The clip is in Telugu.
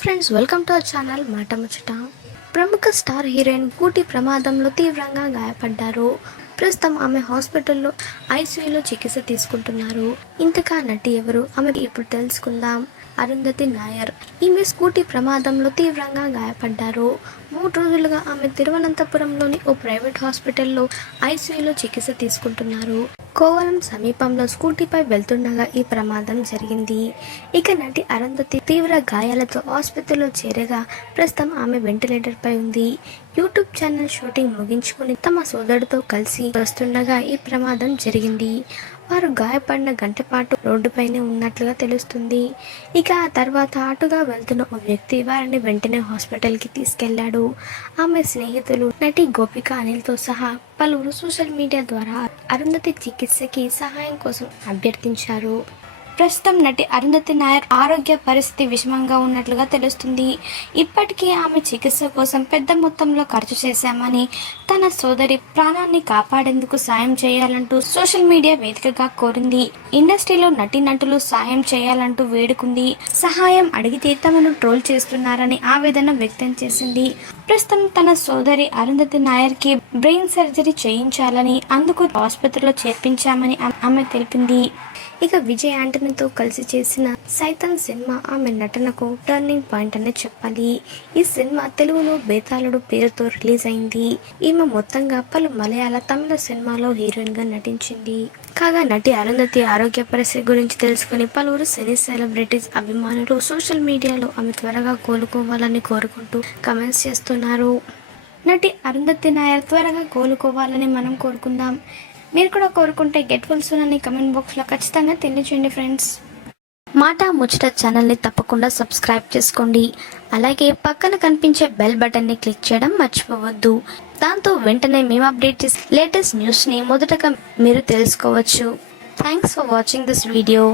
Friends welcome to our channel మాట ముచ్చట ప్రముఖ స్టార్ హీరోయిన్ కూటి ప్రమాదంలో తీవ్రంగా గాయపడ్డారు. ప్రస్తుతం ఆమె హాస్పిటల్లో ఐసీయూలో చికిత్స తీసుకుంటున్నారు. ఇంతకా నటి ఎవరు? ఆమె ఇప్పుడు తెలుసుకుందాం. అరుంధతి నాయర్. ఈమె స్కూటీ ప్రమాదంలో తీవ్రంగా గాయపడ్డారు. మూడు రోజులుగా ఆమె తిరువనంతపురంలోని ఓ ప్రైవేట్ హాస్పిటల్లో ఐసీయూలో చికిత్స తీసుకుంటున్నారు. కోవలం సమీపంలో స్కూటీపై వెళ్తుండగా ఈ ప్రమాదం జరిగింది. ఇక నటి అరుంధతి తీవ్ర గాయాలతో ఆసుపత్రిలో చేరగా ప్రస్తుతం ఆమె వెంటిలేటర్పై ఉంది. యూట్యూబ్ ఛానల్ షూటింగ్ ముగించుకుని తమ సోదరుడితో కలిసి వస్తుండగా ఈ ప్రమాదం జరిగింది. వారు గాయపడిన గంట పాటు రోడ్డుపైనే ఉన్నట్లుగా తెలుస్తుంది. ఇక ఆ తర్వాత అటుగా వెళ్తున్న ఓ వ్యక్తి వారిని వెంటనే హాస్పిటల్కి తీసుకెళ్ళాడు. ఆమె స్నేహితులు నటి గోపిక అనిల్తో సహా పలువురు సోషల్ మీడియా ద్వారా అరుంధతి చికిత్సకి సహాయం కోసం అభ్యర్థించారు. ప్రస్తుతం నటి అరుంధతి నాయర్ ఆరోగ్య పరిస్థితి విషమంగా ఉన్నట్లుగా తెలుస్తుంది. ఇప్పటికే ఆమె చికిత్స కోసం పెద్ద మొత్తంలో ఖర్చు చేశామని తన సోదరి ప్రాణాన్ని కాపాడేందుకు సాయం చేయాలంటూ సోషల్ మీడియా వేదికగా కోరింది. ఇండస్ట్రీలో నటి నటులు సాయం చేయాలంటూ వేడుకుంది. సహాయం అడిగితే తమను ట్రోల్ చేస్తున్నారని ఆవేదన వ్యక్తం చేసింది. ప్రస్తుతం తన సోదరి అరుంధతి నాయర్కి బ్రెయిన్ సర్జరీ చేయించాలని అందుకు ఆసుపత్రిలో చేర్పించామని ఆమె తెలిపింది. ఇక విజయ్ ఆంటనీతో కలిసి చేసిన సైతం సినిమా ఆమె నటనకు టర్నింగ్ పాయింట్ అనే చెప్పాలి. ఈ సినిమా తెలుగులో బేతాళుడు పేరుతో రిలీజ్ అయింది. ఈమె మొత్తంగా పలు మలయాళ తమిళ సినిమాలో హీరోయిన్గా నటించింది. కాగా నటి అరుంధతి ఆరోగ్య పరిస్థితి గురించి తెలుసుకుని పలువురు సినీ సెలబ్రిటీస్ అభిమానులు సోషల్ మీడియాలో ఆమె త్వరగా కోలుకోవాలని కోరుకుంటూ కమెంట్స్ చేస్తున్నారు. నటి అరుంధతి నాయర్ త్వరగా కోలుకోవాలని మనం కోరుకుందాం. మీరు కూడా కోరుకుంటే గెట్ ఫుల్ సూన్ అని కమెంట్ బాక్స్లో ఖచ్చితంగా తెలియచేయండి ఫ్రెండ్స్ మాట ముచ్చట ఛానల్ని తప్పకుండా సబ్స్క్రైబ్ చేసుకోండి. అలాగే పక్కన కనిపించే బెల్ బటన్ని క్లిక్ చేయడం మర్చిపోవద్దు. దాంతో వెంటనే మేము అప్డేట్ చేసే లేటెస్ట్ న్యూస్ని మొదటగా మీరు తెలుసుకోవచ్చు. Thanks for watching this video